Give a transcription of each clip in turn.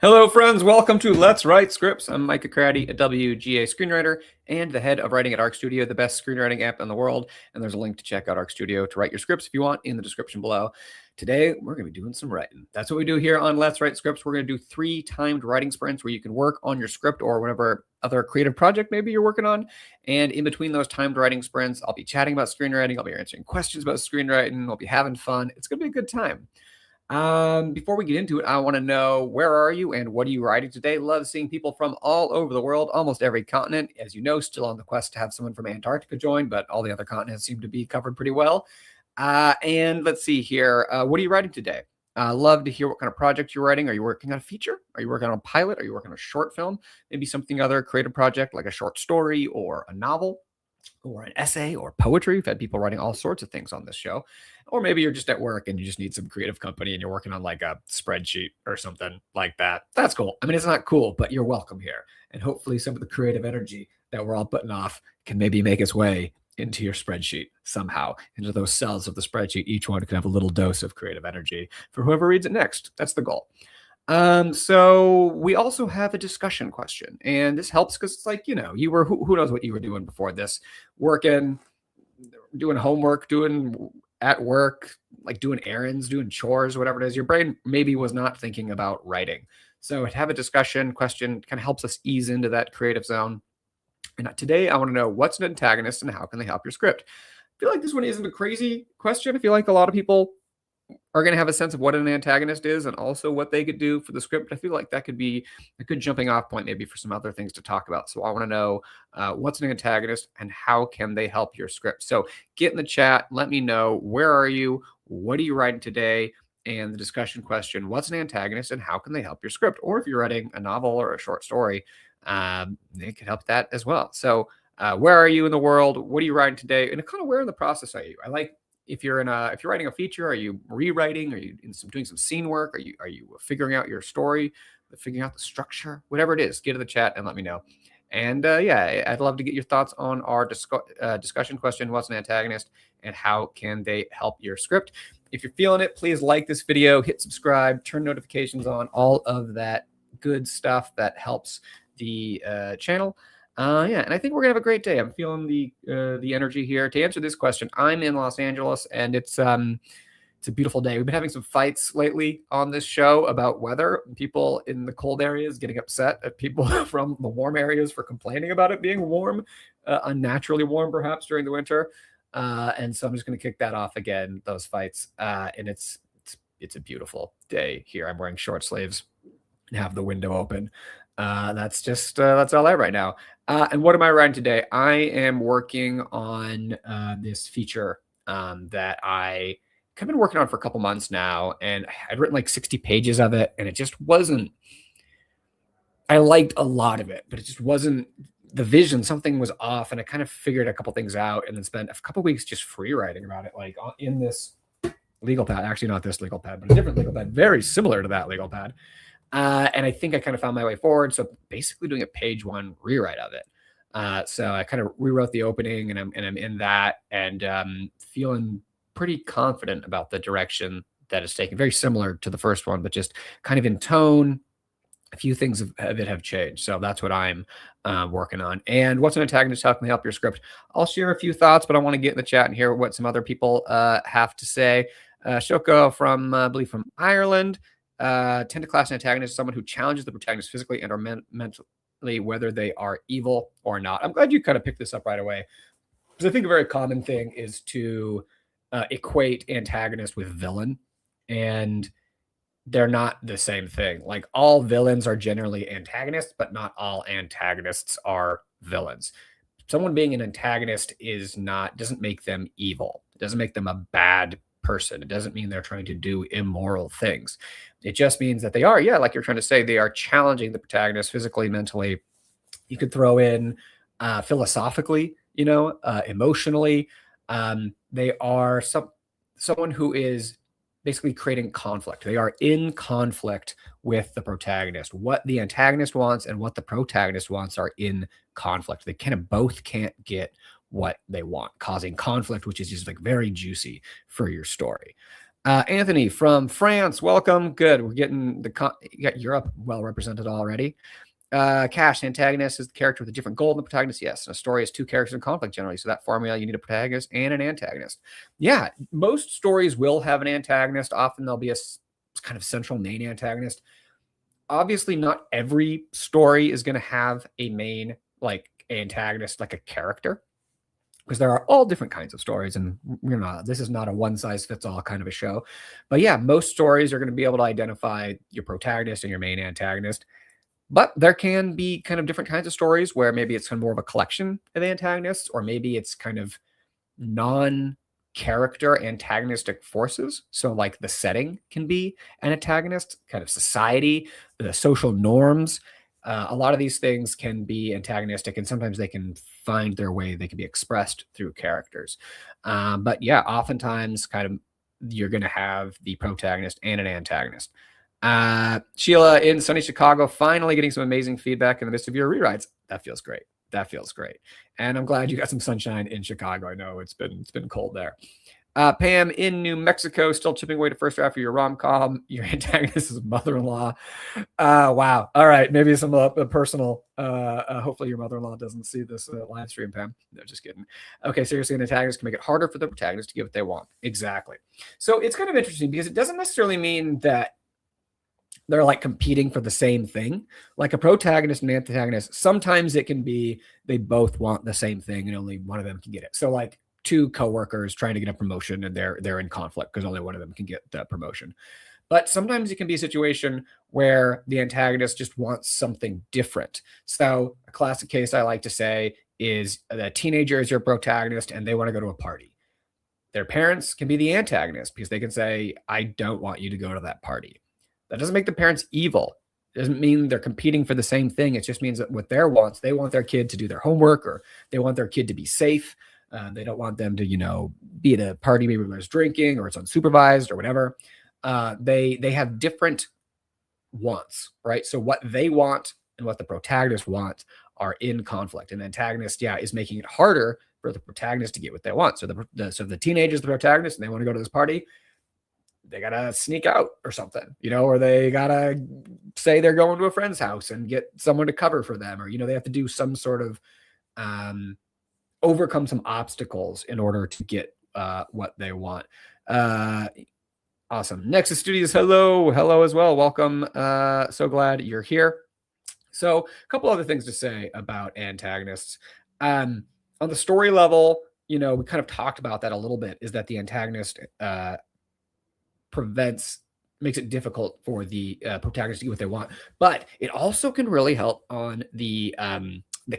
Hello, friends. Welcome to Let's Write Scripts. I'm Micah Crady, a WGA screenwriter and the head of writing at Arc Studio, the best screenwriting app in the world. And there's a link to check out Arc Studio to write your scripts if you want in the description below. Today, we're going to be doing some writing. That's what we do here on Let's Write Scripts. We're going to do 3 timed writing sprints where you can work on your script or whatever other creative project maybe you're working on. And in between those timed writing sprints, I'll be chatting about screenwriting. I'll be answering questions about screenwriting. We'll be having fun. It's going to be a good time. Before we get into it, I want to know, where are you and what are you writing today? Love seeing people from all over the world, almost every continent. As you know, still on the quest to have someone from Antarctica join, but all the other continents seem to be covered pretty well. And let's see here. What are you writing today? Love to hear what kind of project you're writing. Are you working on a feature? Are you working on a pilot? Are you working on a short film? Maybe something other creative project like a short story or a novel, or an essay or poetry. We've had people writing all sorts of things on this show. Or maybe you're just at work and you just need some creative company and you're working on like a spreadsheet or something like that. That's cool. I mean, it's not cool, but you're welcome here. And hopefully some of the creative energy that we're all putting off can maybe make its way into your spreadsheet somehow, into those cells of the spreadsheet. Each one can have a little dose of creative energy for whoever reads it next. That's the goal. So we also have a discussion question, and this helps because it's like, you were, who knows what you were doing before this, working, doing homework, doing at work, like doing errands, doing chores, whatever it is. Your brain maybe was not thinking about writing. So to have a discussion question kind of helps us ease into that creative zone. And today I want to know, what's an antagonist and how can they help your script? I feel like this one isn't a crazy question. I feel like a lot of people are going to have a sense of what an antagonist is and also what they could do for the script. I feel like that could be a good jumping off point maybe for some other things to talk about. So I want to know what's an antagonist and how can they help your script? So get in the chat. Let me know, where are you? What are you writing today? And the discussion question, what's an antagonist and how can they help your script? Or if you're writing a novel or a short story, they could help that as well. So where are you in the world? What are you writing today? And kind of where in the process are you? I like, if you're writing a feature, are you rewriting? Are you doing some scene work? Are you figuring out your story, figuring out the structure? Whatever it is, get to the chat and let me know. And yeah, I'd love to get your thoughts on our discussion question: what's an antagonist, and how can they help your script? If you're feeling it, please like this video, hit subscribe, turn notifications on, all of that good stuff that helps the channel. Yeah, and I think we're gonna have a great day. I'm feeling the energy here. To answer this question, I'm in Los Angeles, and it's a beautiful day. We've been having some fights lately on this show about weather. People in the cold areas getting upset at people from the warm areas for complaining about it being warm, unnaturally warm perhaps during the winter. And so I'm just gonna kick that off again, those fights. And it's a beautiful day here. I'm wearing short sleeves and have the window open. That's LA right now. And what am I writing today? I am working on this feature that I have been working on for a couple months now, and I'd written like 60 pages of it, and it just wasn't. I liked a lot of it, but it just wasn't the vision. Something was off, and I kind of figured a couple things out, and then spent a couple weeks just free writing about it, like in this legal pad. Actually, not this legal pad, but a different legal pad, very similar to that legal pad. And I think I kind of found my way forward. So basically doing a page 1 rewrite of it. So I kind of rewrote the opening, and I'm in that, and feeling pretty confident about the direction that it's taken. Very similar to the first one, but just kind of in tone. A few things of it have changed. So that's what I'm working on. And what's an antagonist? How can they help your script? I'll share a few thoughts, but I want to get in the chat and hear what some other people have to say. Shoko from, I believe, from Ireland. Tend to class an antagonist as someone who challenges the protagonist physically and or mentally, whether they are evil or not. I'm glad you kind of picked this up right away, because I think a very common thing is to equate antagonist with villain, and they're not the same thing. Like, all villains are generally antagonists, but not all antagonists are villains. Someone being an antagonist doesn't make them evil. It doesn't make them a bad person. It doesn't mean they're trying to do immoral things. It just means that they are, yeah, like you're trying to say, they are challenging the protagonist physically, mentally. You could throw in philosophically, emotionally. They are someone who is basically creating conflict. They are in conflict with the protagonist. What the antagonist wants and what the protagonist wants are in conflict. They kind of both can't get what they want, causing conflict, which is just like very juicy for your story. Anthony from France, welcome. Good. We're getting you got Europe well represented already. Cash, antagonist is the character with a different goal than the protagonist. Yes, and a story has two characters in conflict generally. So that formula, you need a protagonist and an antagonist. Yeah, most stories will have an antagonist. Often there'll be a kind of central main antagonist. Obviously, not every story is going to have a main like antagonist, like a character, because there are all different kinds of stories, and this is not a one size fits all kind of a show. But yeah, most stories are going to be able to identify your protagonist and your main antagonist. But there can be kind of different kinds of stories where maybe it's kind of more of a collection of antagonists, or maybe it's kind of non-character antagonistic forces. So like the setting can be an antagonist, kind of society, the social norms. A lot of these things can be antagonistic, and sometimes they can find their way. They can be expressed through characters. But yeah, oftentimes kind of you're going to have the protagonist and an antagonist. Sheila in sunny Chicago, finally getting some amazing feedback in the midst of your rewrites. That feels great. That feels great. And I'm glad you got some sunshine in Chicago. I know it's been cold there. Pam in New Mexico, still chipping away to first draft for your rom-com. Your antagonist is mother-in-law. Wow. All right. Maybe some personal. Hopefully your mother-in-law doesn't see this live stream, Pam. No, just kidding. Okay. Seriously, an antagonist can make it harder for the protagonist to get what they want. Exactly. So it's kind of interesting because it doesn't necessarily mean that they're like competing for the same thing. Like a protagonist and antagonist, sometimes it can be they both want the same thing and only one of them can get it. So like two coworkers trying to get a promotion and they're in conflict because only one of them can get the promotion. But sometimes it can be a situation where the antagonist just wants something different. So a classic case I like to say is the teenager is your protagonist and they want to go to a party. Their parents can be the antagonist because they can say, I don't want you to go to that party. That doesn't make the parents evil. It doesn't mean they're competing for the same thing. It just means that what their wants, they want their kid to do their homework, or they want their kid to be safe. They don't want them to, be at a party maybe where there's drinking or it's unsupervised or whatever. They have different wants, right? So what they want and what the protagonist wants are in conflict. And the antagonist, is making it harder for the protagonist to get what they want. So the teenager is the protagonist and they want to go to this party. They gotta sneak out or something, or they gotta say they're going to a friend's house and get someone to cover for them, or they have to do some sort of overcome some obstacles in order to get what they want. Awesome. Nexus Studios, hello as well. Welcome. So glad you're here. So a couple other things to say about antagonists. On the story level, we kind of talked about that a little bit, is that the antagonist makes it difficult for the protagonist to get what they want, but it also can really help on the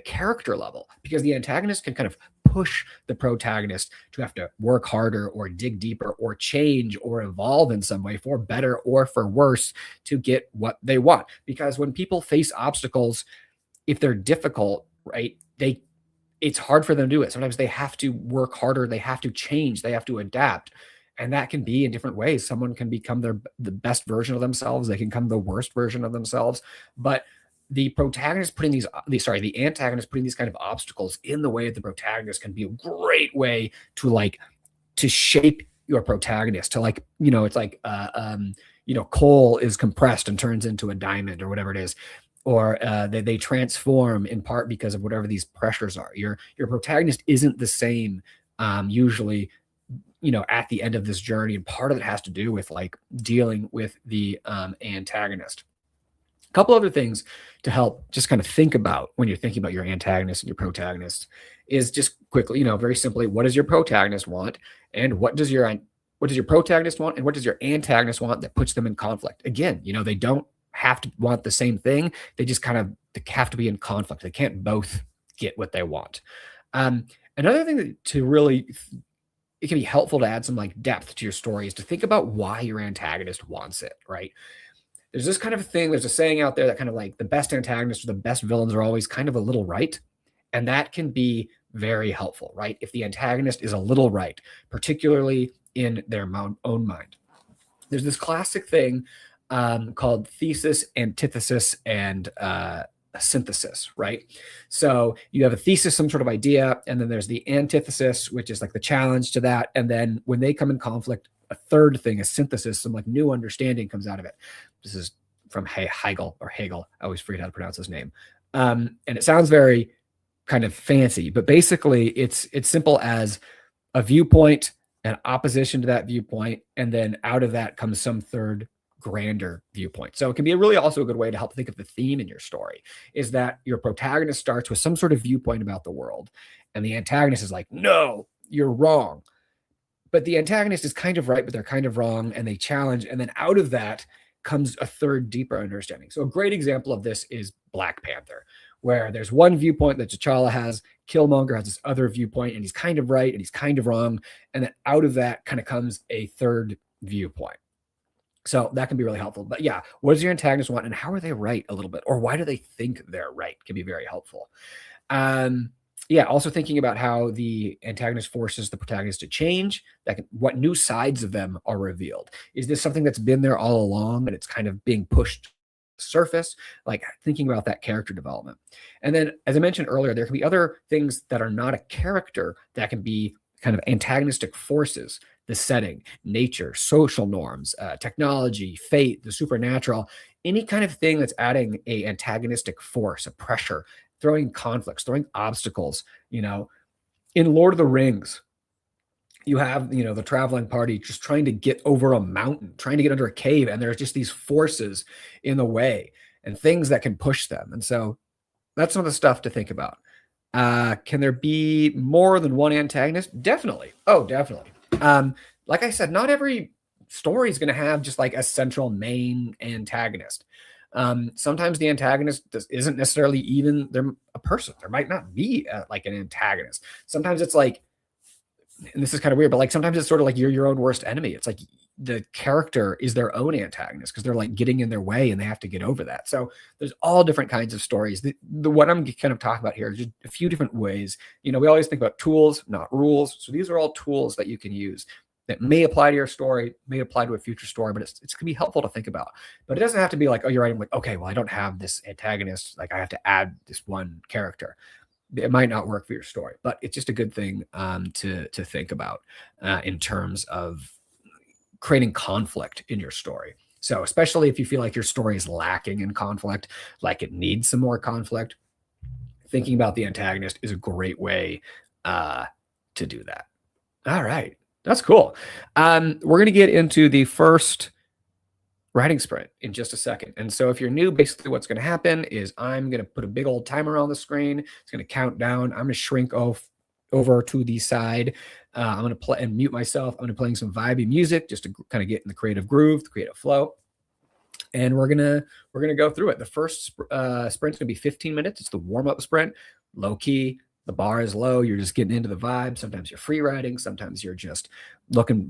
character level, because the antagonist can kind of push the protagonist to have to work harder or dig deeper or change or evolve in some way, for better or for worse, to get what they want. Because when people face obstacles, if they're difficult, right, it's hard for them to do it. Sometimes they have to work harder, they have to change, they have to adapt. And that can be in different ways. Someone can become the best version of themselves. They can become the worst version of themselves. But the protagonist putting the antagonist putting these kind of obstacles in the way of the protagonist can be a great way to shape your protagonist to it's like coal is compressed and turns into a diamond or whatever it is. Or they transform in part because of whatever these pressures are. Your protagonist isn't the same usually, at the end of this journey. And part of it has to do with dealing with the antagonist. A couple other things to help just kind of think about when you're thinking about your antagonist and your protagonist is just quickly, very simply, what does your protagonist want? And what does your protagonist want? And what does your antagonist want that puts them in conflict? Again, they don't have to want the same thing. They just they have to be in conflict. They can't both get what they want. Another thing to really, it can be helpful to add some depth to your story is to think about why your antagonist wants it, right? There's this kind of thing, there's a saying out there that kind of the best antagonists or the best villains are always kind of a little right. And that can be very helpful, right? If the antagonist is a little right, particularly in their own mind. There's this classic thing called thesis, antithesis, and synthesis, right? So you have a thesis, some sort of idea, and then there's the antithesis, which is the challenge to that. And then when they come in conflict, a third thing, a synthesis, some like new understanding comes out of it. This is from Hegel or Hegel. I always forget how to pronounce his name. And it sounds very kind of fancy, but basically it's simple as a viewpoint, an opposition to that viewpoint, and then out of that comes some third grander viewpoint. So it can be really also a good way to help think of the theme in your story, is that your protagonist starts with some sort of viewpoint about the world, and the antagonist is like, no, you're wrong. But the antagonist is kind of right, but they're kind of wrong, and they challenge, and then out of that comes a third, deeper understanding. So a great example of this is Black Panther, where there's one viewpoint that T'Challa has, Killmonger has this other viewpoint, and he's kind of right and he's kind of wrong, and then out of that kind of comes a third viewpoint. So that can be really helpful. But yeah, what does your antagonist want, and how are they right a little bit, or why do they think they're right, can be very helpful. Yeah, also thinking about how the antagonist forces the protagonist to change. What new sides of them are revealed. Is this something that's been there all along and it's kind of being pushed to the surface? Like thinking about that character development. And then, as I mentioned earlier, there can be other things that are not a character that can be kind of antagonistic forces. The setting, nature, social norms, technology, fate, the supernatural, any kind of thing that's adding a antagonistic force, a pressure, throwing conflicts, throwing obstacles. In Lord of the Rings, you have, the traveling party just trying to get over a mountain, trying to get under a cave, and there's just these forces in the way and things that can push them. And so that's some of the stuff to think about. Can there be more than one antagonist? Definitely. Oh, definitely. Like I said, not every story is going to have just like a central main antagonist. Sometimes the antagonist isn't necessarily even a person. There might not be like an antagonist. Sometimes it's like, and this is kind of weird, but like sometimes it's sort of like you're your own worst enemy. It's like the character is their own antagonist because they're like getting in their way and they have to get over that. So there's all different kinds of stories. What I'm kind of talking about here is just a few different ways. We always think about tools, not rules. So these are all tools that you can use that may apply to your story, may apply to a future story, but it's going to be helpful to think about. But it doesn't have to be like, oh, you're writing like, okay, well, I don't have this antagonist. Like I have to add this one character. It might not work for your story, but it's just a good thing to think about in terms of creating conflict in your story. So especially if you feel like your story is lacking in conflict, like it needs some more conflict, thinking about the antagonist is a great way to do that. All right. That's cool. We're going to get into the first writing sprint in just a second. And so if you're new, basically what's going to happen is I'm going to put a big old timer on the screen. It's going to count down. I'm going to shrink over to the side. I'm going to play and mute myself. I'm going to playing some vibey music just to kind of get in the creative groove, the creative flow. And we're gonna go through it. The first sprint's going to be 15 minutes. It's the warm-up sprint, low key. The bar is low. You're just getting into the vibe. Sometimes you're free writing. Sometimes you're just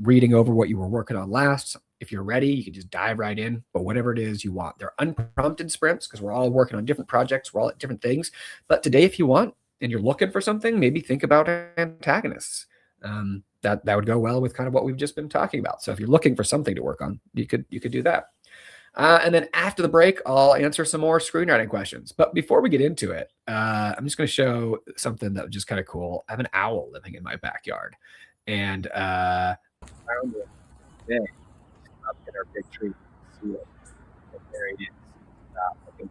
reading over what you were working on last. If you're ready, you can just dive right in. But whatever it is you want, they're unprompted sprints because we're all working on different projects. We're all at different things. But today, if you want and you're looking for something, maybe think about antagonists. That would go well with kind of what we've just been talking about. So if you're looking for something to work on, you could do that. And then after the break, I'll answer some more screenwriting questions. But before we get into it, I'm just going to show something that was just kind of cool. I have an owl living in my backyard, and I found it today up in our big tree. See it? And there it is. Looking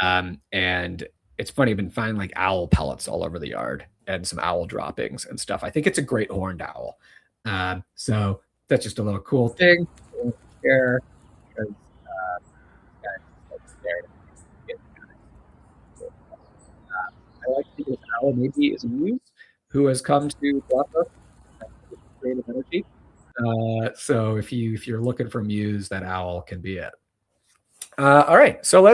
down. And it's funny. I've been finding like owl pellets all over the yard and some owl droppings and stuff. I think it's a great horned owl. So that's just a little cool thing to share because I like to think of this owl maybe is a muse who has come to bless us with creative energy. So if you're looking for muse, that owl can be it. All right, so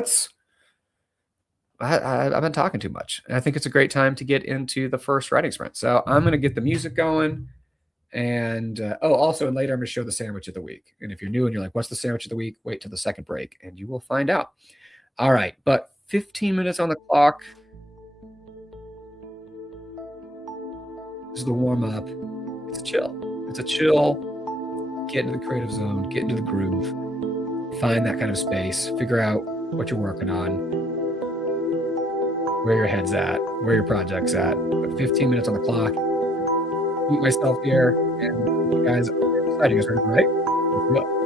I've been talking too much. I think it's a great time to get into the first writing sprint. So I'm going to get the music going. And also, and later I'm going to show the sandwich of the week. And if you're new and you're like, what's the sandwich of the week? Wait till the second break and you will find out. All right, but 15 minutes on the clock. This is the warm up. It's chill. It's a chill. Get into the creative zone, get into the groove, find that kind of space, figure out what you're working on, where your head's at, where your project's at. But 15 minutes on the clock. mute myself here and see you guys on the other side. You guys ready to write? Let's go.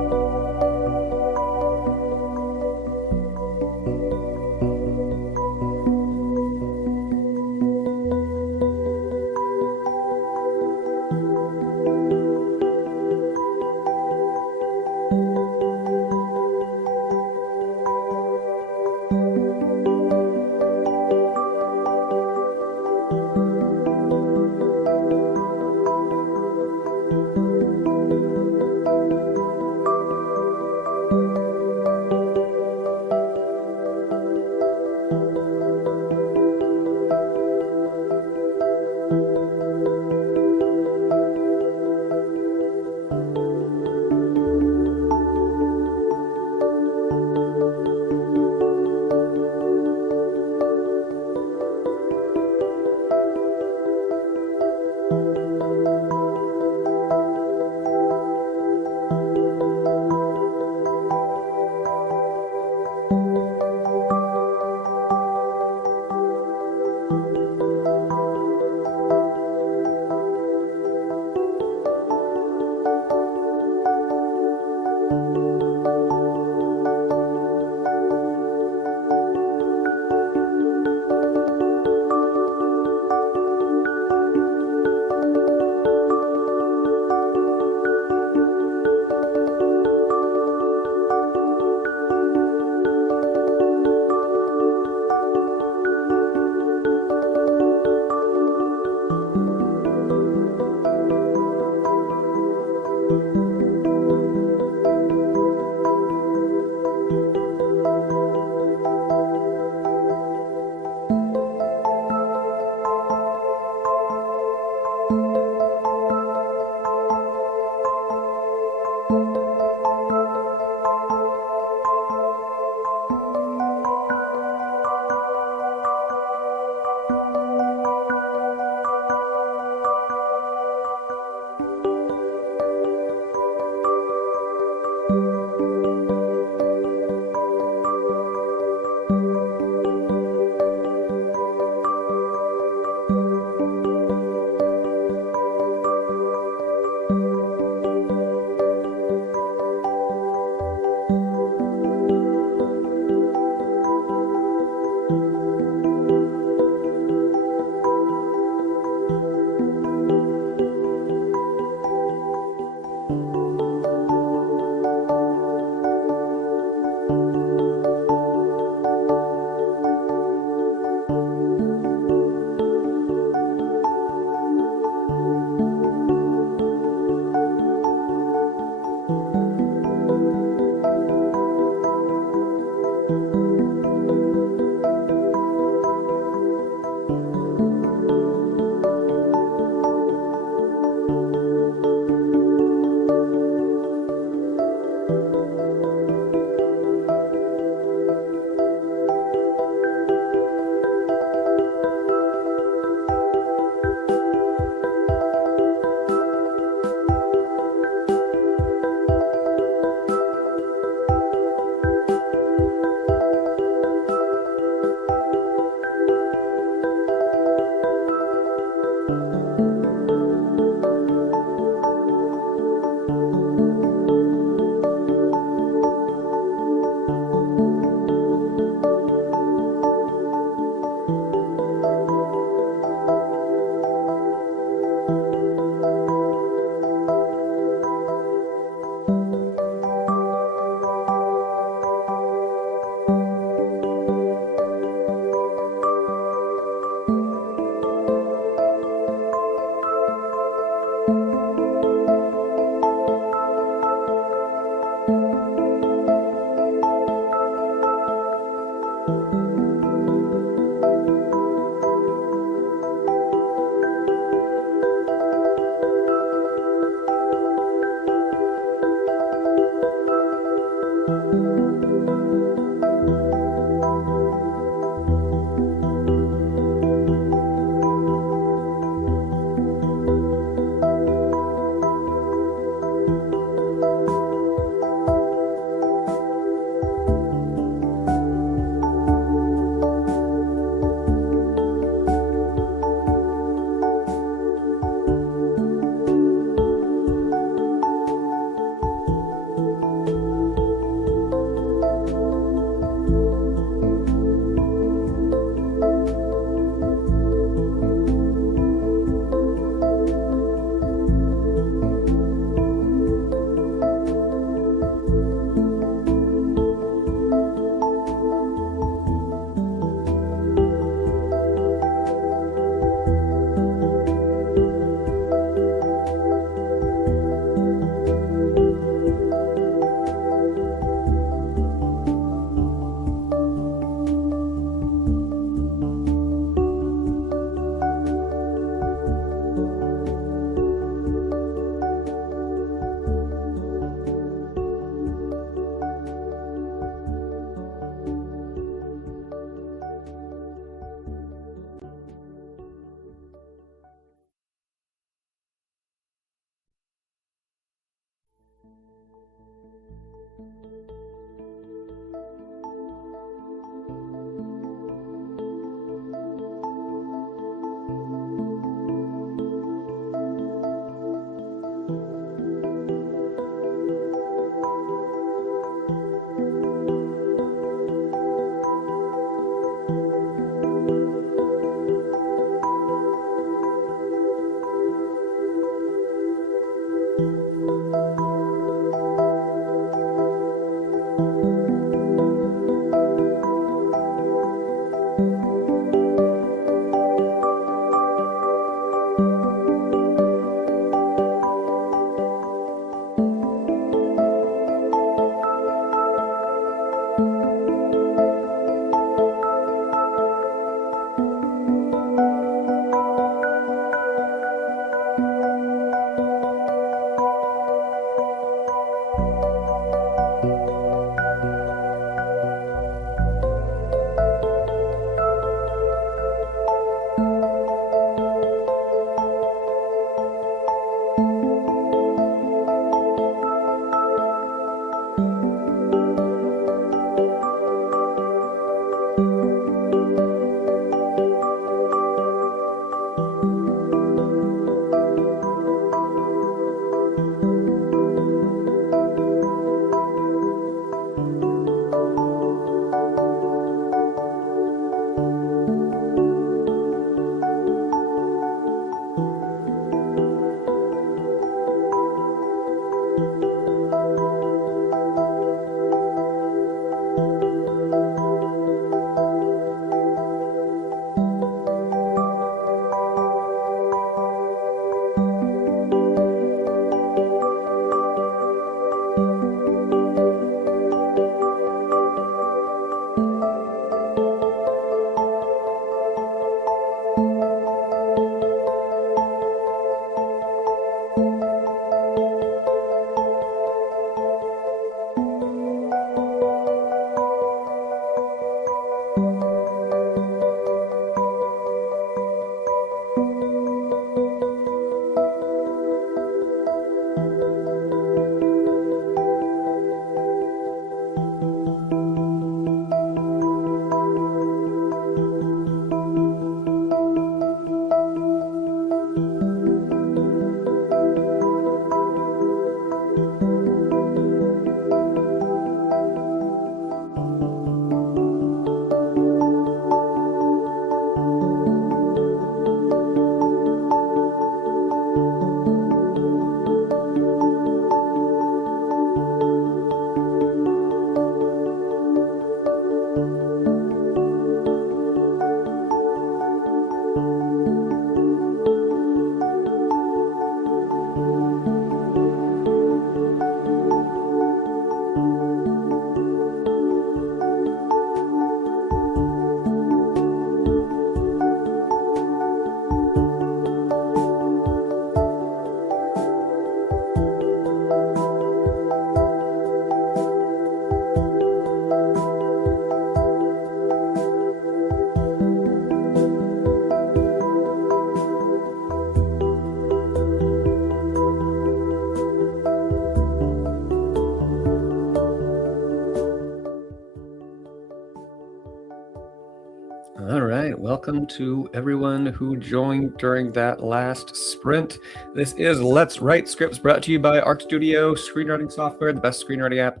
All right, welcome to everyone who joined during that last sprint. This is Let's Write Scripts, brought to you by Arc Studio screenwriting software, the best screenwriting app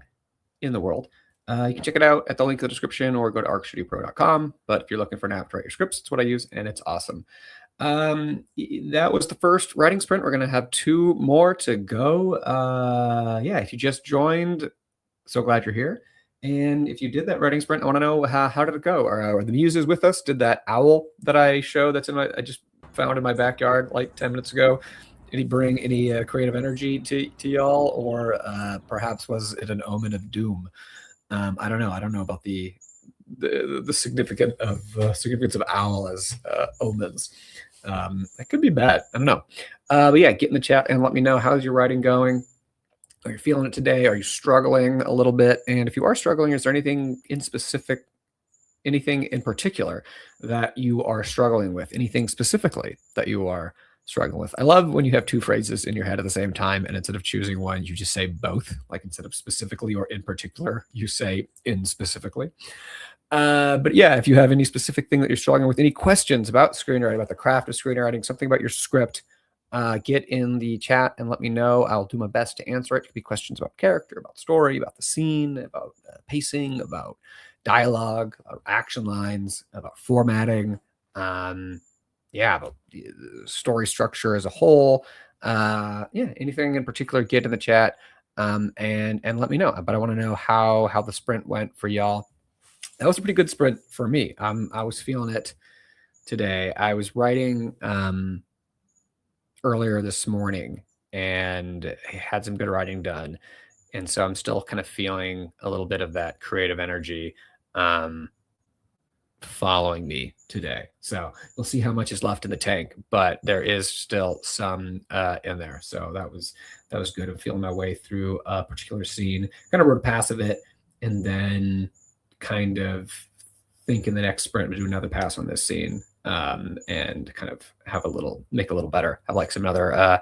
in the world. You can check it out at the link in the description or go to arcstudiopro.com. But if you're looking for an app to write your scripts, it's what I use, and it's awesome. That was the first writing sprint. We're going to have 2 more to go. Yeah, if you just joined, so glad you're here. And if you did that writing sprint, I want to know how did it go? Are the muses with us? Did that owl that I show that's I just found in my backyard like 10 minutes ago, did he bring any creative energy to y'all, or perhaps was it an omen of doom? I don't know. I don't know about the significance of owl as omens. That could be bad. I don't know. But yeah, get in the chat and let me know, how's your writing going? Are you feeling it today? Are you struggling a little bit? And if you are struggling, is there anything in particular that you are struggling with? Anything specifically that you are struggling with? I love when you have 2 phrases in your head at the same time, and instead of choosing one, you just say both. Like instead of specifically or in particular, you say in specifically. But yeah, if you have any specific thing that you're struggling with, any questions about screenwriting, about the craft of screenwriting, something about your script, get in the chat and let me know. I'll do my best to answer it. It could be questions about character, about story, about the scene, about pacing, about dialogue, about action lines, about formatting. Yeah, about story structure as a whole. Yeah, anything in particular, get in the chat and let me know. But I want to know how the sprint went for y'all. That was a pretty good sprint for me. I was feeling it today. I was writing earlier this morning and had some good writing done. And so I'm still kind of feeling a little bit of that creative energy following me today. So we'll see how much is left in the tank, but there is still some in there. So that was good. I'm feeling my way through a particular scene, kind of wrote a pass of it, and then kind of think in the next sprint to do another pass on this scene, and kind of make a little better, have like some other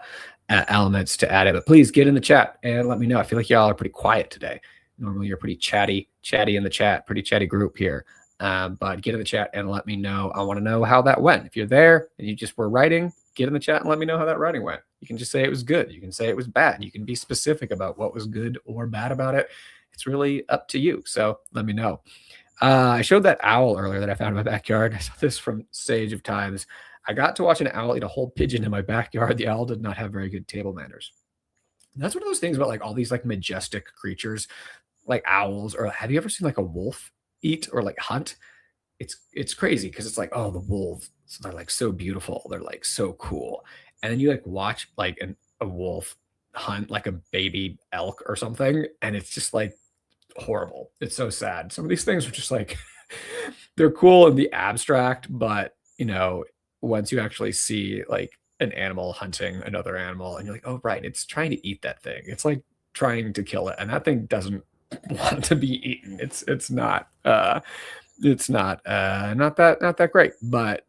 elements to add it. But please get in the chat and let me know. I feel like y'all are pretty quiet today. Normally you're pretty chatty in the chat, pretty chatty group here. But get in the chat and let me know. I want to know how that went. If you're there and you just were writing, get in the chat and let me know how that writing went. You can just say it was good. You can say it was bad. You can be specific about what was good or bad about it. It's really up to you. So let me know. I showed that owl earlier that I found in my backyard. I saw this from Sage of Times. I got to watch an owl eat a whole pigeon in my backyard. The owl did not have very good table manners. And that's one of those things about like all these like majestic creatures, like owls, or have you ever seen like a wolf eat or like hunt? It's crazy because it's like, oh, the wolves, they're like so beautiful. They're like so cool. And then you like watch like a wolf hunt like a baby elk or something, and it's just like horrible. It's so sad. Some of these things are just like they're cool in the abstract, but once you actually see like an animal hunting another animal and you're like, oh right, it's trying to eat that thing. It's like trying to kill it, and that thing doesn't want to be eaten. It's not not that great, but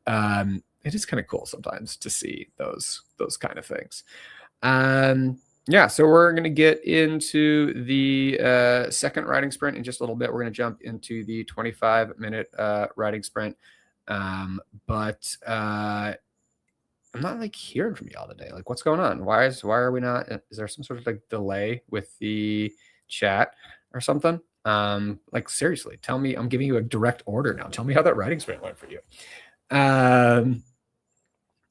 it is kind of cool sometimes to see those kind of things. Yeah, so we're going to get into the second writing sprint in just a little bit. We're going to jump into the 25-minute writing sprint. But I'm not like hearing from y'all today. Like, what's going on? Why are we not? Is there some sort of like delay with the chat or something? Like seriously, tell me. I'm giving you a direct order now. Tell me how that writing sprint went for you.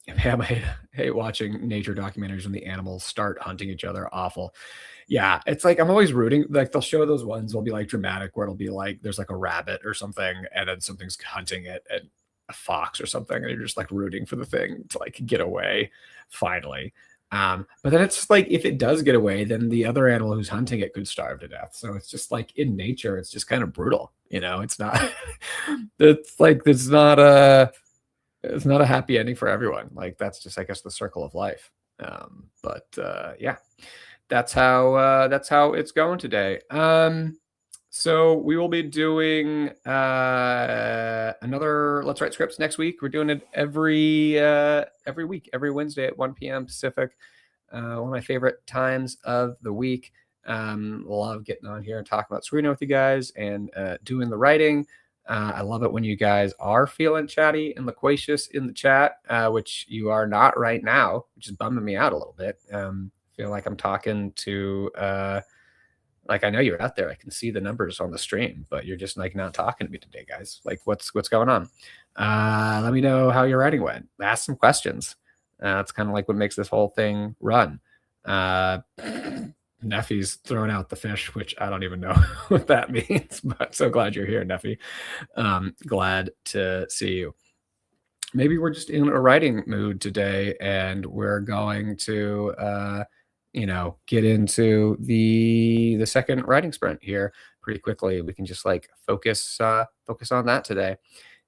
Yeah, I hate watching nature documentaries when the animals start hunting each other. Awful. Yeah, it's like I'm always rooting. Like they'll show those ones, they'll be like dramatic, where it'll be like there's like a rabbit or something, and then something's hunting it, and a fox or something, and you're just like rooting for the thing to like get away finally. But then it's just like if it does get away, then the other animal who's hunting it could starve to death. So it's just like in nature, it's just kind of brutal. It's not. It's not a happy ending for everyone. Like that's just, I guess, the circle of life. Yeah, that's how it's going today. So we will be doing another Let's Write Scripts next week. We're doing it every week, every Wednesday at 1 p.m. Pacific. One of my favorite times of the week. Love getting on here and talking about screenwriting with you guys and doing the writing. I love it when you guys are feeling chatty and loquacious in the chat, which you are not right now, which is bumming me out a little bit. Feel like I'm talking to like I know you're out there. I can see the numbers on the stream, but you're just like not talking to me today, guys. Like what's going on? Let me know how your writing went. Ask some questions. It's kind of like what makes this whole thing run. Uh, Neffy's throwing out the fish, which I don't even know what that means, but so glad you're here, Neffy. Glad to see you. Maybe we're just in a writing mood today and we're going to get into the second writing sprint here pretty quickly. We can just like focus on that today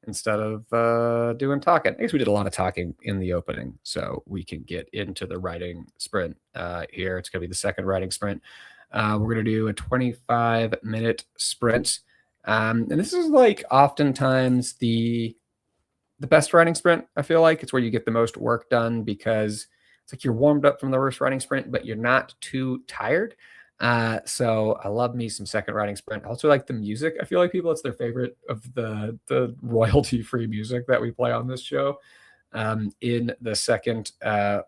instead of doing talking. I guess we did a lot of talking in the opening, so we can get into the writing sprint here. It's going to be the second writing sprint. We're going to do a 25-minute sprint. And this is like oftentimes the best writing sprint. I feel like it's where you get the most work done because it's like you're warmed up from the first writing sprint, but you're not too tired. So I love me some second writing sprint. I also like the music. I feel like people, it's their favorite of the royalty-free music that we play on this show in the second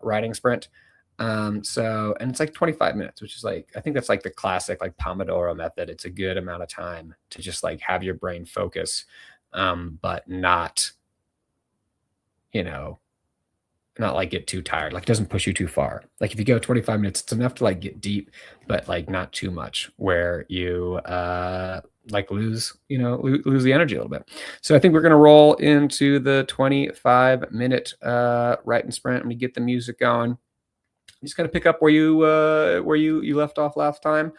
writing sprint. And it's like 25 minutes, which is like, I think that's like the classic like Pomodoro method. It's a good amount of time to just like have your brain focus, but not not like get too tired. Like it doesn't push you too far. Like if you go 25 minutes, it's enough to like get deep, but like not too much where you like lose the energy a little bit. So I think we're gonna roll into the 25-minute writing sprint. Let me get the music going. You just gotta pick up where you left off last time.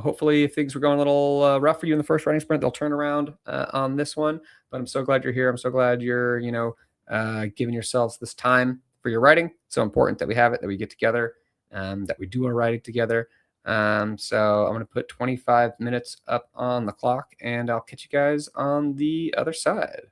Hopefully if things were going a little rough for you in the first writing sprint, they'll turn around on this one. But I'm so glad you're here. I'm so glad you're, giving yourselves this time for your writing. It's so important that we have it, that we get together, that we do our writing together. So I'm going to put 25 minutes up on the clock and I'll catch you guys on the other side.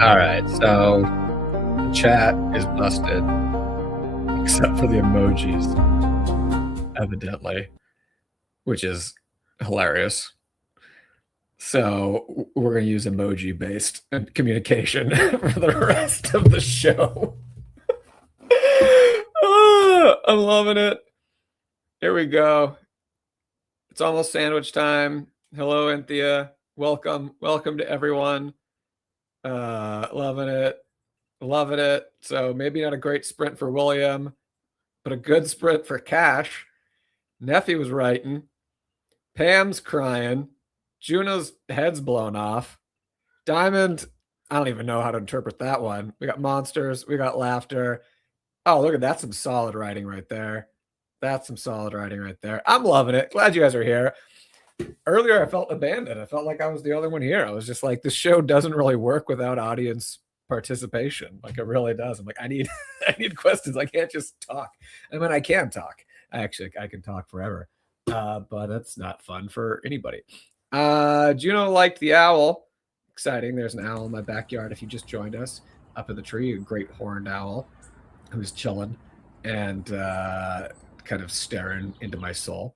All right, so the chat is busted, except for the emojis, evidently, which is hilarious. So we're going to use emoji-based communication for the rest of the show. I'm loving it. Here we go. It's almost sandwich time. Hello, Anthea. Welcome to everyone. Loving it. So maybe not a great sprint for William, but a good sprint for Cash. Neffy was writing. Pam's crying. Juno's head's blown off. Diamond, I don't even know how to interpret that one. We got monsters. We got laughter. Oh, look at that. Some solid writing right there. That's some solid writing right there. I'm loving it. Glad you guys are here. Earlier, I felt abandoned. I felt like I was the only one here. I was just like, this show doesn't really work without audience participation. Like it really does. I'm like, I need questions. I can't just talk. I mean, I can talk. I can talk forever. But that's not fun for anybody. Juno liked the owl. Exciting. There's an owl in my backyard. If you just joined us up in the tree, a great horned owl who's chilling and kind of staring into my soul.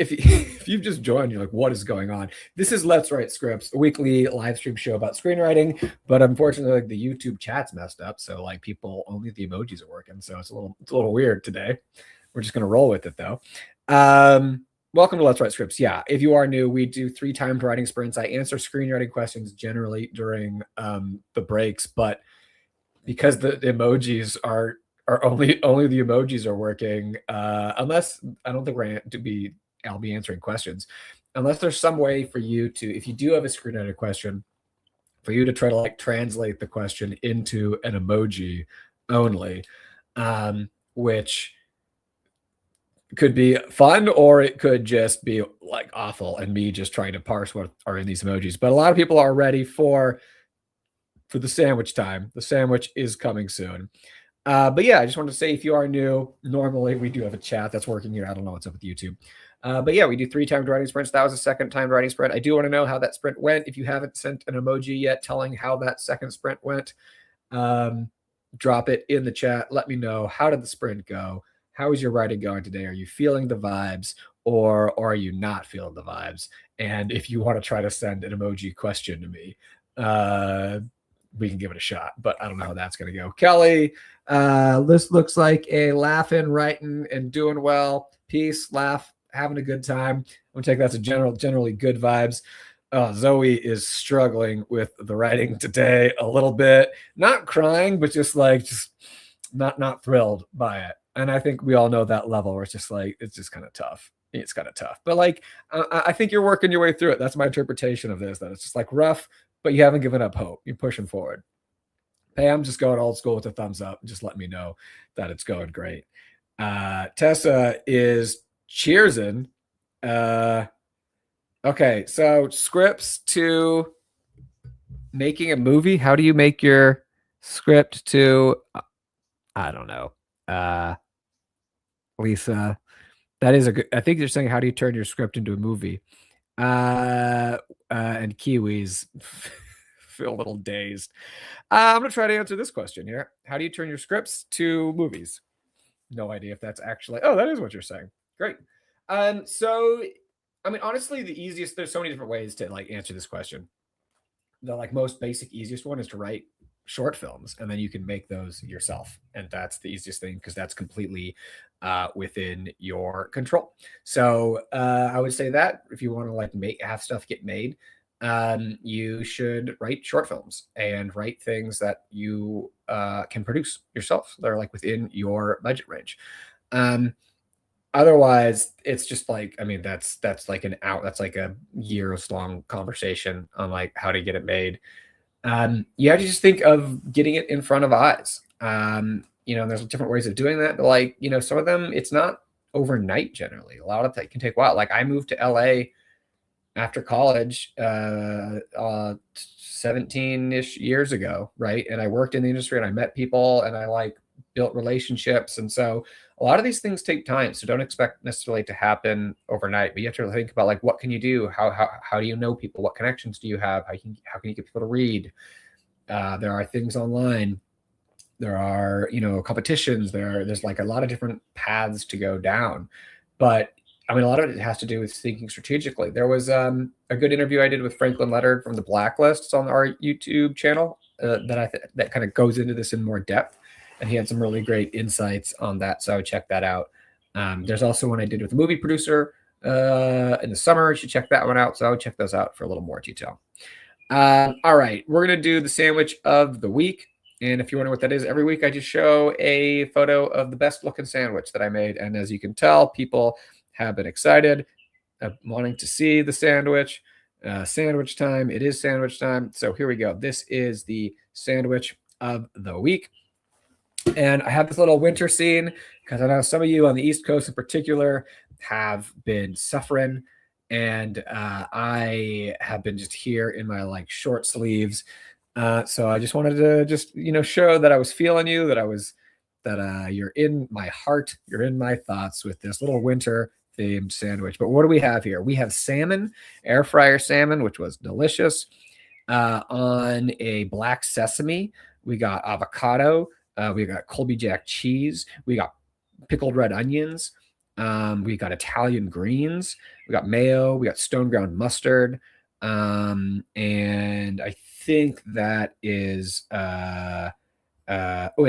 If you've just joined, you're like, what is going on? This is Let's Write Scripts, a weekly live stream show about screenwriting, but unfortunately, like the YouTube chat's messed up, so like people only the emojis are working, so it's a little weird today. We're just gonna roll with it though. Welcome to Let's Write Scripts. Yeah, if you are new, we do 3 timed writing sprints. I answer screenwriting questions generally during the breaks, but because the emojis are only the emojis are working, unless I don't think I'll be answering questions, unless there's some way for you to, if you do have a screenwriter question, for you to try to like translate the question into an emoji only, which could be fun, or it could just be like awful and me just trying to parse what are in these emojis. But a lot of people are ready for the sandwich time. The sandwich is coming soon. But yeah, I just wanted to say, if you are new, normally we do have a chat that's working here. I don't know what's up with YouTube. But yeah, we do 3 timed writing sprints. That was a second timed writing sprint. I do want to know how that sprint went. If you haven't sent an emoji yet telling how that second sprint went, drop it in the chat. Let me know, how did the sprint go? How is your writing going today? Are you feeling the vibes, or are you not feeling the vibes? And if you want to try to send an emoji question to me, we can give it a shot, but I don't know how that's going to go. Kelly, this looks like a laughing, writing, and doing well. Peace, laugh, having a good time. I'm going to take that to generally good vibes. Zoe is struggling with the writing today a little bit. Not crying, but just not thrilled by it. And I think we all know that level where it's just kind of tough. It's kind of tough. But like, I think you're working your way through it. That's my interpretation of this, that it's just like rough, but you haven't given up hope. You're pushing forward. Hey, I'm just going old school with a thumbs up. Just let me know that it's going great. Tessa is cheersing. Okay, so scripts to making a movie. How do you make your script to, I don't know. Lisa, that is a good, I think you're saying, how do you turn your script into a movie? And Kiwis feel a little dazed. I'm going to try to answer this question here. How do you turn your scripts to movies? No idea if that's actually, oh, that is what you're saying. Great. So, I mean, honestly, the easiest, there's so many different ways to like answer this question. The like most basic, easiest one is to write short films, and then you can make those yourself. And that's the easiest thing, because that's completely within your control. So I would say that if you want to like have stuff get made, you should write short films and write things that you can produce yourself. They're like within your budget range. Otherwise, it's just like, I mean, that's like that's like a years-long conversation on like how to get it made. You have to just think of getting it in front of eyes. There's different ways of doing that. But like, some of them, it's not overnight generally. A lot of that can take a while. Like I moved to LA after college 17-ish years ago, right? And I worked in the industry and I met people and I like built relationships. And so a lot of these things take time. So don't expect necessarily to happen overnight, but you have to think about like, what can you do? How do you know people? What connections do you have? How can you get people to read? There are things online. There are, competitions. There's like a lot of different paths to go down. But I mean, a lot of it has to do with thinking strategically. There was a good interview I did with Franklin Leonard from The Blacklist. It's on our YouTube channel that kind of goes into this in more depth, and he had some really great insights on that. So I would check that out. There's also one I did with a movie producer in the summer. You should check that one out. So I would check those out for a little more detail. All right, we're gonna do the sandwich of the week. And if you wonder what that is, every week I just show a photo of the best looking sandwich that I made. And as you can tell, people have been excited, wanting to see the sandwich. Sandwich time. It is sandwich time. So here we go. This is the sandwich of the week. And I have this little winter scene because I know some of you on the East Coast in particular have been suffering. And I have been just here in my like short sleeves. So I just wanted to show that I was feeling you, that you're in my heart, you're in my thoughts with this little winter themed sandwich. But what do we have here? We have salmon, air fryer salmon, which was delicious. On a black sesame, we got avocado, we got Colby Jack cheese, we got pickled red onions, we got Italian greens, we got mayo, we got stone ground mustard, and I think that is and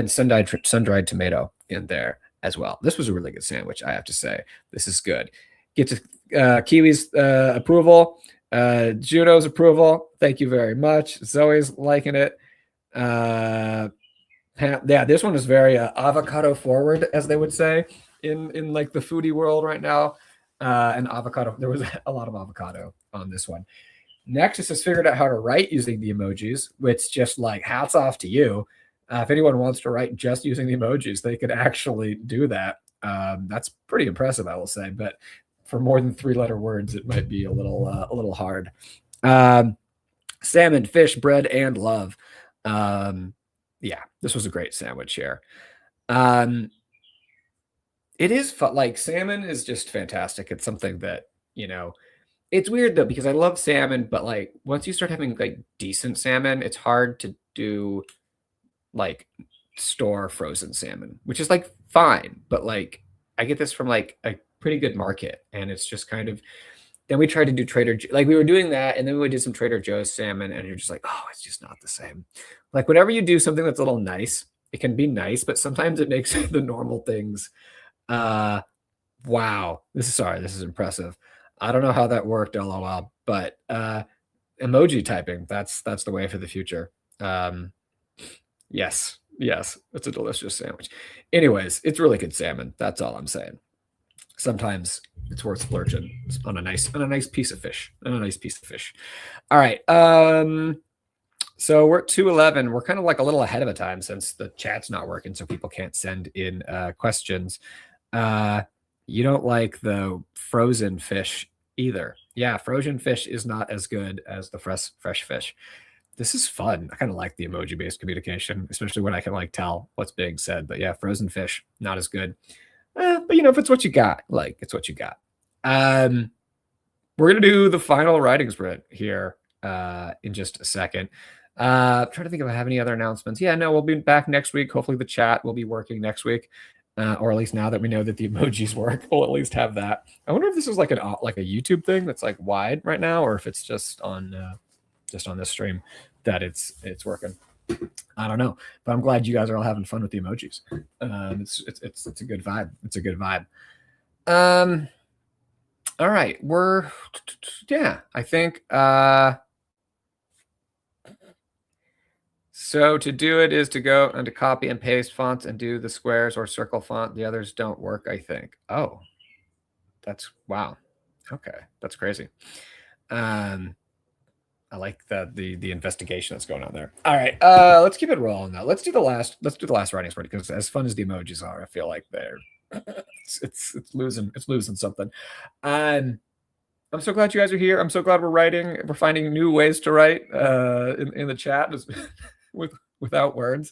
sun-dried tomato in there as well. This was a really good sandwich, I have to say. This is good. Get to Kiwi's approval, Juno's approval. Thank you very much. Zoe's liking it. Yeah, this one is very avocado forward, as they would say in like the foodie world right now. And avocado, there was a lot of avocado on this one. Nexus has figured out how to write using the emojis, which just like hats off to you. If anyone wants to write just using the emojis, they could actually do that. That's pretty impressive, I will say. But for more than 3-letter words, it might be a little hard. Salmon, fish, bread, and love. Yeah, this was a great sandwich here. It is fun. Like salmon is just fantastic. It's something that, it's weird though, because I love salmon, but like once you start having like decent salmon, it's hard to do like store frozen salmon, which is like fine. But like I get this from like a pretty good market, and it's just kind of, then we tried to do like we were doing that, and then we did some Trader Joe's salmon, and you're just like, oh, it's just not the same. Like whenever you do something that's a little nice, it can be nice, but sometimes it makes the normal things. Wow, this is impressive. I don't know how that worked, LOL, but emoji typing, that's the way for the future. Yes, it's a delicious sandwich. Anyways, it's really good salmon. That's all I'm saying. Sometimes it's worth splurging on a nice piece of fish. All right. So we're at 2:11. We're kind of like a little ahead of a time since the chat's not working, so people can't send in questions. You don't like the frozen fish either. Yeah, frozen fish is not as good as the fresh fish. This is fun. I kind of like the emoji-based communication, especially when I can like tell what's being said. But yeah, frozen fish, not as good. But if it's what you got, like it's what you got. We're gonna do the final writing sprint here in just a second. Trying to think if I have any other announcements. Yeah, no, we'll be back next week. Hopefully the chat will be working next week. Or at least now that we know that the emojis work, we'll at least have that. I wonder if this is like a YouTube thing that's like wide right now, or if it's just on this stream that it's working. I don't know, but I'm glad you guys are all having fun with the emojis. It's a good vibe. It's a good vibe. All right, I think. So to do it is to go and to copy and paste fonts and do the squares or circle font. The others don't work, I think. Oh, wow. Okay, that's crazy. I like the investigation that's going on there. All right, let's keep it rolling now. Let's do the last writing sprint, because as fun as the emojis are, I feel like it's losing something. I'm so glad you guys are here. I'm so glad we're writing. We're finding new ways to write in the chat without words.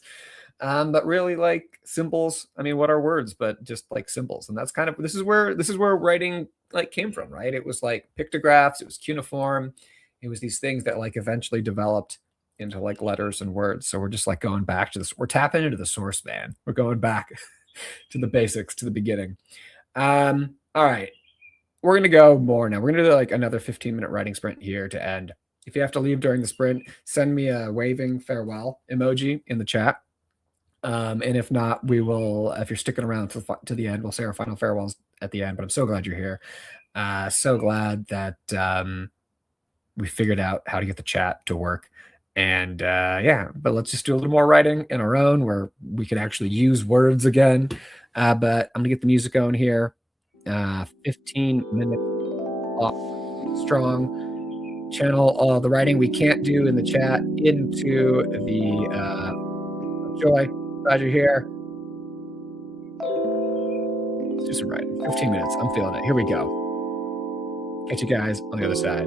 But really, like symbols. I mean, what are words but just like symbols? And that's kind of this is where writing like came from, right? It was like pictographs. It was cuneiform. It was these things that like eventually developed into like letters and words. So we're just like going back to this. We're tapping into the source, man. We're going back to the basics, to the beginning. All right. We're going to go more now. We're going to do like another 15-minute writing sprint here to end. If you have to leave during the sprint, send me a waving farewell emoji in the chat. And if not, we will, if you're sticking around to the end, we'll say our final farewells at the end. But I'm so glad you're here. So glad that we figured out how to get the chat to work. And yeah, but let's just do a little more writing in our own where we can actually use words again. But I'm going to get the music going here. 15 minutes strong. Channel all the writing we can't do in the chat into the Joy. Glad you're here. Let's do some writing. 15 minutes. I'm feeling it. Here we go. Catch you guys on the other side.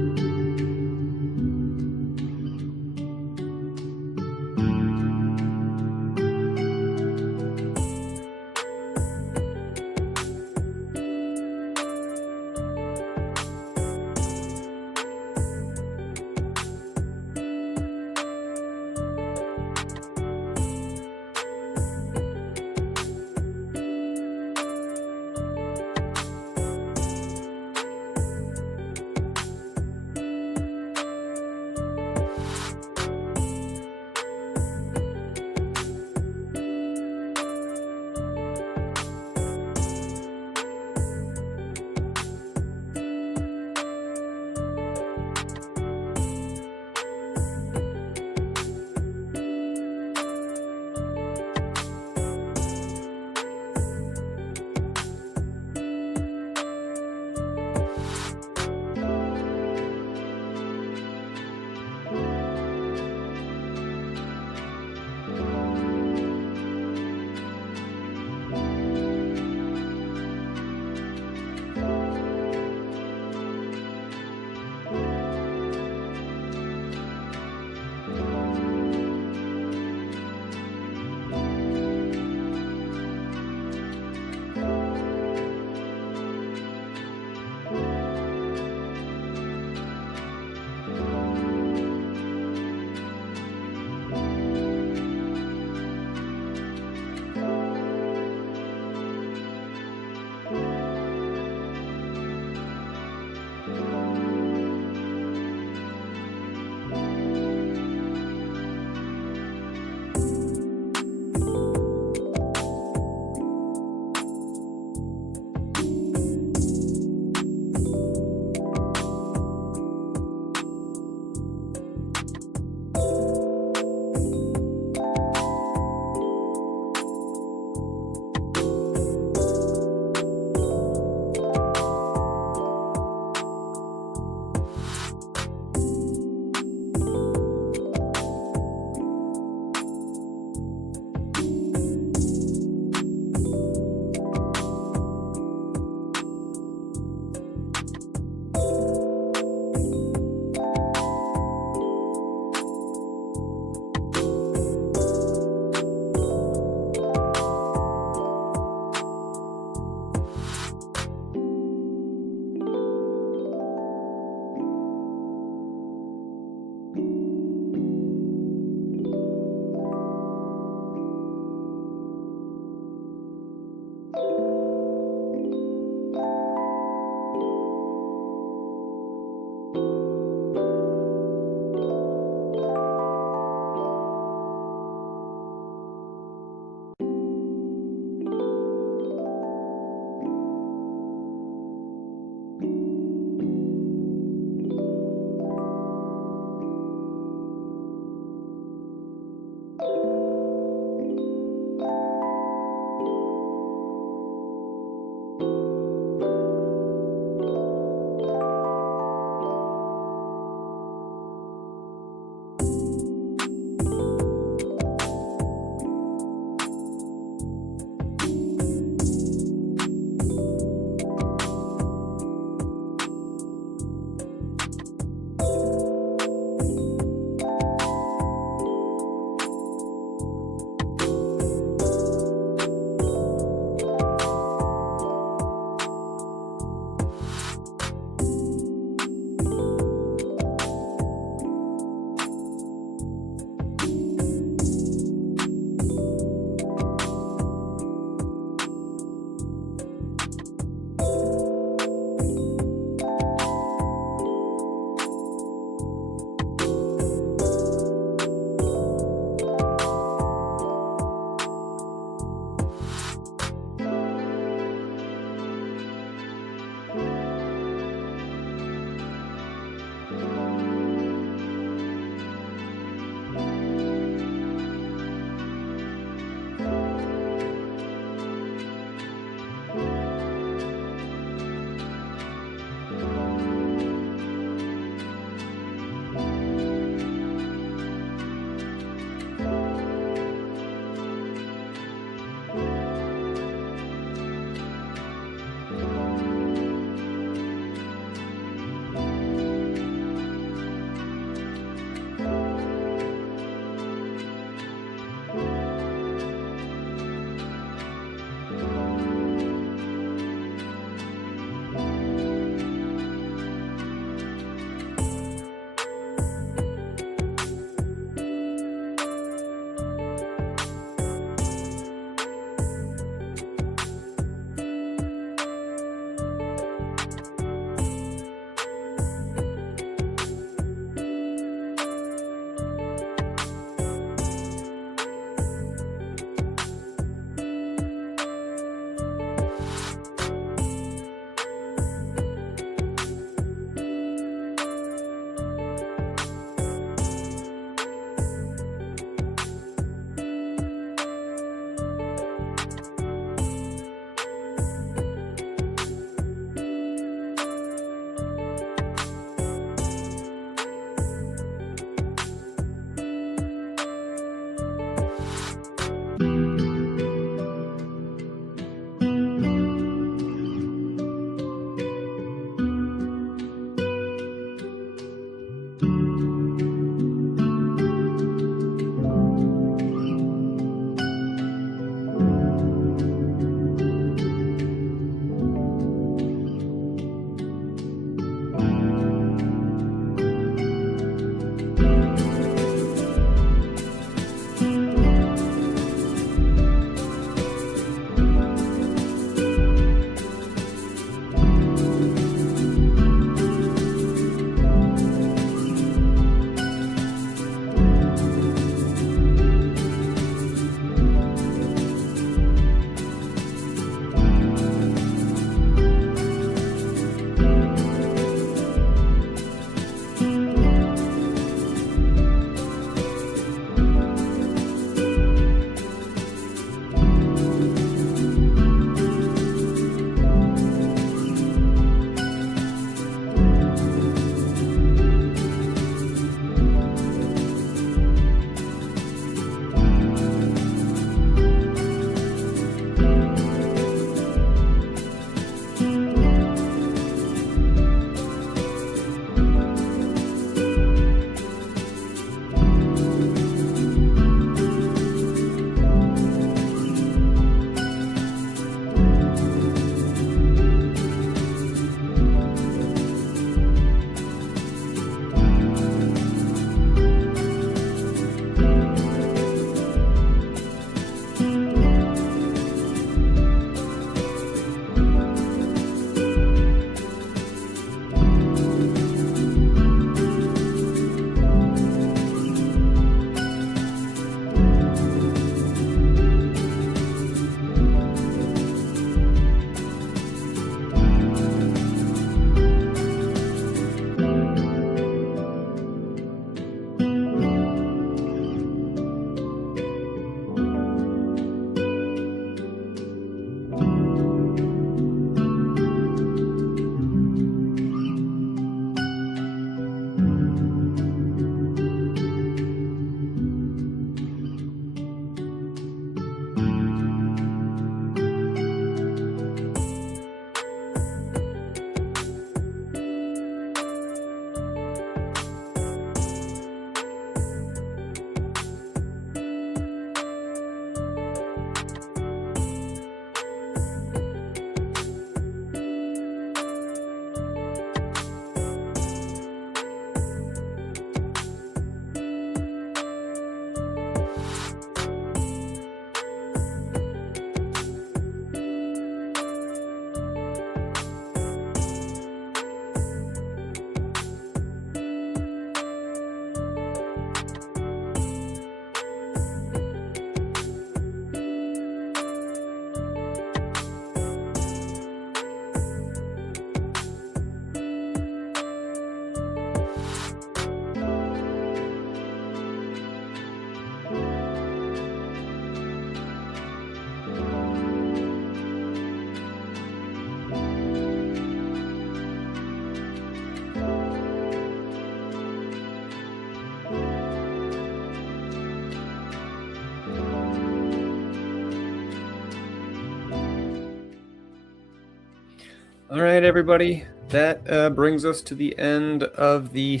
All right, everybody. That brings us to the end of the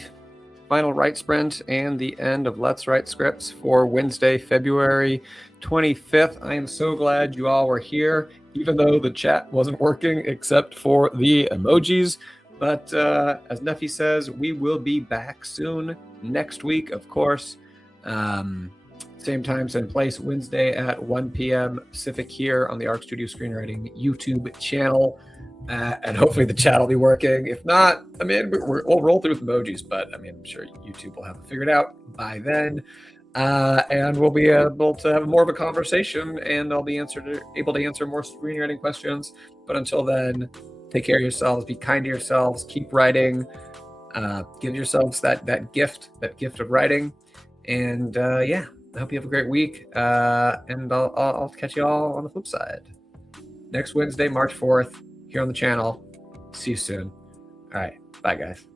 final write sprint and the end of Let's Write Scripts for Wednesday, February 25th. I am so glad you all were here, even though the chat wasn't working except for the emojis. But as Nuffy says, we will be back soon next week, of course. Same time, same place, Wednesday at 1 p.m. Pacific here on the Arc Studio Screenwriting YouTube channel. And hopefully the chat will be working. If not, I mean, we'll roll through with emojis, but I mean, I'm sure YouTube will have it figured out by then. And we'll be able to have more of a conversation, and I'll be able to answer more screenwriting questions. But until then, take care of yourselves, be kind to yourselves, keep writing, give yourselves that gift of writing. And yeah, I hope you have a great week. And I'll catch you all on the flip side. Next Wednesday, March 4th. Here on the channel. See you soon. All right. Bye, guys.